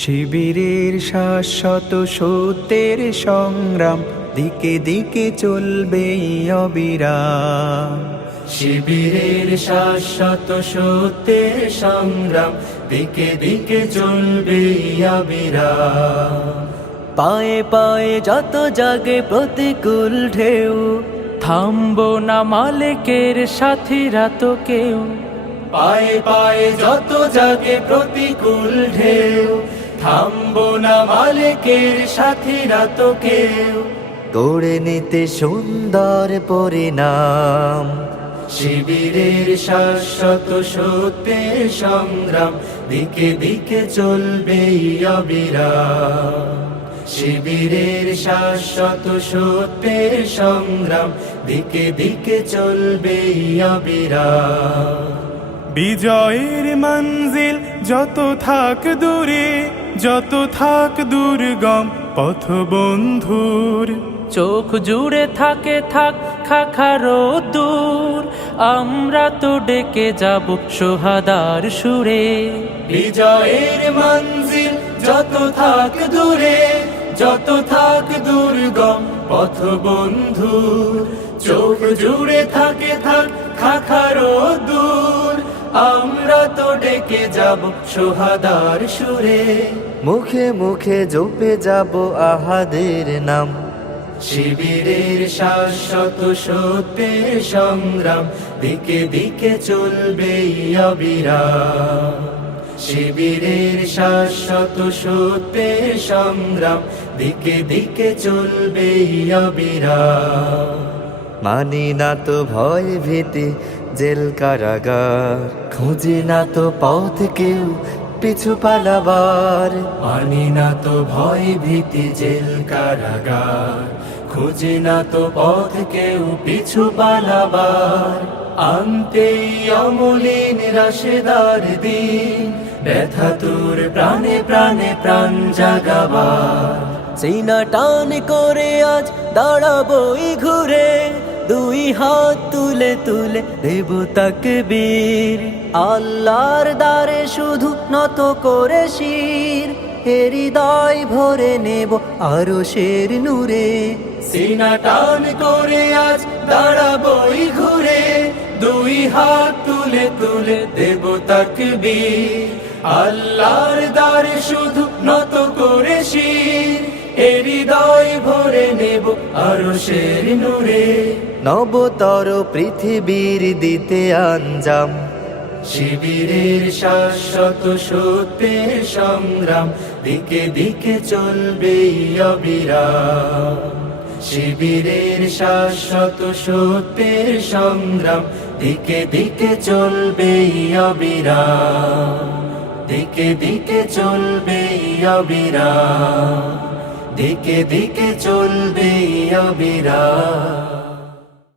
শিবিরের শাশ্বত সত্যের সংগ্রাম দিকে দিকে চলবে অবিরাম। শিবিরের শাশ্বত সত্যের সংগ্রাম দিকে দিকে চলবে অবিরাম। পায়ে পায়ে যত জাগে প্রতিকূল ঢেউ, থামবো না মালিকের সাথীরা তো কেউ। পায়ে পায়ে যত জাগে প্রতিকূল ঢেউ, থামবো না মালিকের সাথীরা তো কেউ। গড়ে নিতে সুন্দর পরিণাম। শিবিরের শাশ্বত সত্যের সংগ্রাম দিকে দিকে চলবে অবিরাম। শিবিরের শাশ্বত সত্যের সংগ্রাম দিকে দিকে চলবে অবিরাম। বিজয়ের মঞ্জিল যত থাক দূরে, যত থাক দুর্গম পথ বন্ধুর, চোখ জুড়ে থাকে থাক খাখারো দূর, আমরা তো ডেকে যাব সোহাদার সুরে। বিজয়ের মঞ্জিল যত থাক দূরে, যত থাক দুর্গম পথ বন্ধুর, চোখ জুড়ে থাকে থাক খাখারো দূর, আমরা তো ডেকে যাব সোহাদার সুরে। মুখে মুখে জপে যাব আহাদের নাম। শিবিরের শাশ্বত সত্যের সংগ্রাম দিকে দিকে চলবে অবিরাম। শিবিরের শাশ্বত সত্যের সংগ্রাম দিকে দিকে চলবে অবিরাম। মানি না তো ভয় ভীতি জেল কারাগার, খুঁজি না তো পথ কেউ পিছু পালাবার। মানি না তো ভয় ভীতি জেল কারাগার, খুঁজি না তো পথ কেউ পিছু পালাবার। আনতে অমলিন রাশেদার দিন, ব্যথা তোর প্রাণে প্রাণে প্রাণ জাগাবার। সিনা টান করে আজ দাঁড়াবই ঘুরে, দুই হাত তুলে তুলে দেব তাকবীর। আল্লাহর দ্বারে শুধু নত করে শির, হৃদয় ভরে নেব আরশের নূরে। সিনা টান করে আজ দাঁড়াবই ঘুরে, দুই হাত তুলে তুলে দেব তাকবীর। আল্লাহর দ্বারে শুধু নত করে শির, হৃদয় ভরে নেব আরশের নূরে। নবতর পৃথিবীর দিতে আঞ্জাম। শিবিরের শাশ্বত সত্যের সংগ্রাম দিকে দিকে চলবে অবিরাম। শিবিরের শাশ্বত সত্যের সংগ্রাম দিকে দিকে চলবে অবিরাম। দিকে দিকে চলবে অবিরাম। দিকে দিকে চলবে অবিরাম।